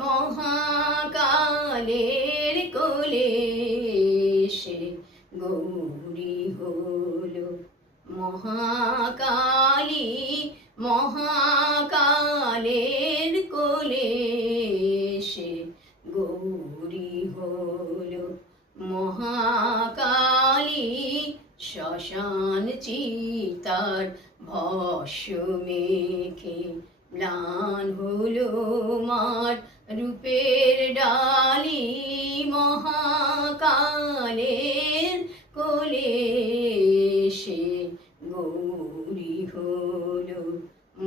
মহাকালের কোলে সে গৌরী হলো মহাকালী, মহাকালের কোলে সে গৌরী হলো মহাকালী। শ্মশান চিতার ভস্য মেখে ম্লান হলো মার রূপের ডালি মহাকালের কোলে সে গৌরী হলো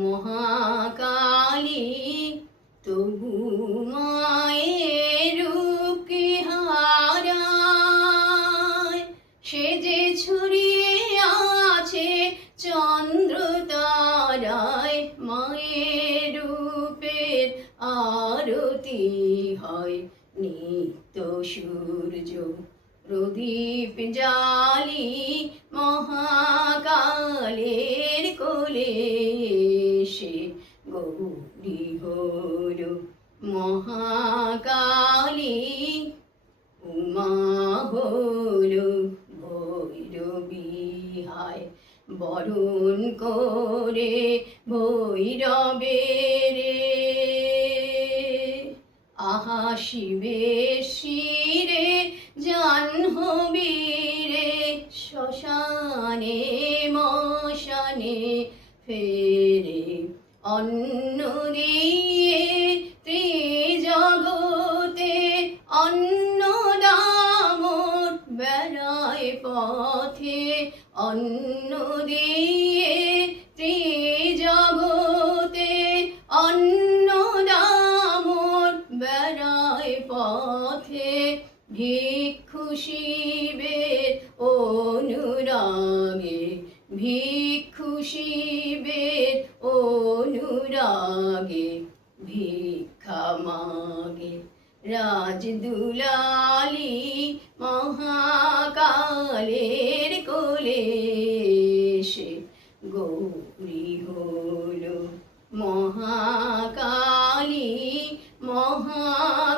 মহাকালী। তবু মায়ের রূপকে হারায়, সে যে ছড়িয়ে আছে চন্দ্র আরতি হয় নিত্য সূর্য। প্রদীপ জালি মহাকালের কোলে সে গৌরী হল মহাকালী উমা হল ভৈরবী হায় বরণ করে ভৈরবে রে শিবের শিরে জাহ্নবীরে শ্মশানে, মশানে ফেরে। অন্ন দিয়ে ত্রিজগতে অন্ন দামর বেড়ায় পথে। অন্ন দিয়ে ভিক্ষু শিবের অনুরাগে ভিক্ষু শিবের অনুরাগে ভিক্ষা মাগে। রাজদুলালি মহাকালের কোলে সে গৌরী হলো মহাকালী, মহাকালের